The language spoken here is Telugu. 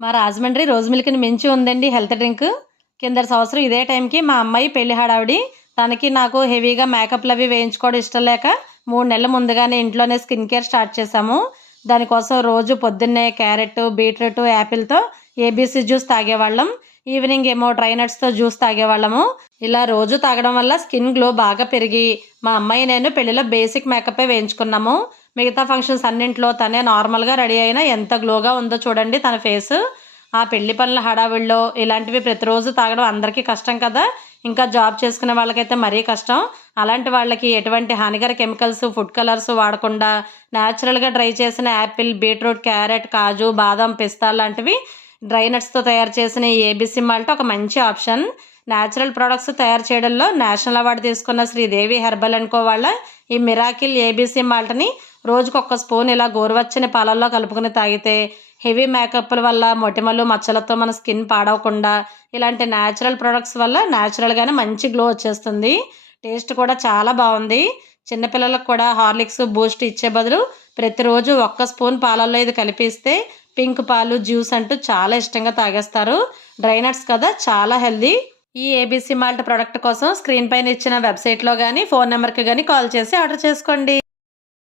మా రాజమండ్రి రోజ్ మిల్క్‌ని మించి ఉందండి హెల్త్ డ్రింక్. కిందటి సంవత్సరం ఇదే టైంకి మా అమ్మాయి పెళ్లి హడావిడి. తనకి, నాకు హెవీగా మేకప్‌లవి వేయించుకోవడం ఇష్టం లేక 3 నెలల ముందుగానే ఇంట్లోనే స్కిన్ కేర్ స్టార్ట్ చేశాము. దానికోసం రోజు పొద్దున్నే క్యారెట్, బీట్రూట్, యాపిల్‌తో ఏబీసీ జ్యూస్ తాగేవాళ్ళం. ఈవినింగ్ ఏమో డ్రై నట్స్‌తో జ్యూస్ తాగేవాళ్ళము. ఇలా రోజు తాగడం వల్ల స్కిన్ గ్లో బాగా పెరిగి, మా అమ్మాయి నేను పెళ్లిలో బేసిక్ మేకప్పే వేయించుకున్నాము. మిగతా ఫంక్షన్స్ అన్నింట్లో తనే నార్మల్‌గా రెడీ అయినా ఎంత గ్లోగా ఉందో చూడండి తన ఫేసు. ఆ పెళ్లి పనుల హడావిడిలో ఇలాంటివి ప్రతిరోజు తాగడం అందరికీ కష్టం కదా! ఇంకా జాబ్ చేసుకునే వాళ్ళకైతే మరీ కష్టం. అలాంటి వాళ్ళకి ఎటువంటి హానికర కెమికల్స్, ఫుడ్ కలర్స్ వాడకుండా నేచురల్‌గా డ్రై చేసిన యాపిల్, బీట్రూట్, క్యారెట్, కాజు, బాదం, పిస్తా లాంటివి డ్రై నట్స్‌తో తయారు చేసిన ఈ ఏబీసీ మాల్ట్ ఒక మంచి ఆప్షన్. నేచురల్ ప్రొడక్ట్స్ తయారు చేయడంలో నేషనల్ అవార్డ్ తీసుకున్న శ్రీదేవి హెర్బల్ అండ్ కో వాళ్ళ ఈ మిరాకిల్ ఏబీసీ మాల్ట్‌ని రోజుకొక్క స్పూన్ ఇలా గోరువెచ్చని పాలల్లో కలుపుకొని తాగితే హెవీ మేకప్‌ల వల్ల మొటిమలు, మచ్చలతో మన స్కిన్ పాడవకుండా ఇలాంటి నేచురల్ ప్రొడక్ట్స్ వల్ల నేచురల్‌గానే మంచి గ్లో వచ్చేస్తుంది. టేస్ట్ కూడా చాలా బావుంది. చిన్న పిల్లలకు కూడా హార్లిక్స్, బూస్ట్ ఇచ్చే బదులు ప్రతిరోజు ఒక్క స్పూన్ పాలల్లో ఇది కలిపిస్తే పింక్ పాలు, జ్యూస్ అంటూ చాలా ఇష్టంగా తాగేస్తారు. డ్రై నట్స్ కదా చాలా హెల్తీ. ఈ ఏబీసీ మాల్ట్ ప్రొడక్ట్ కోసం స్క్రీన్ పైన ఇచ్చిన వెబ్‌సైట్‌లో గాని, ఫోను నంబర్‌కి గాని కాల్ చేసి ఆర్డర్ చేసుకోండి.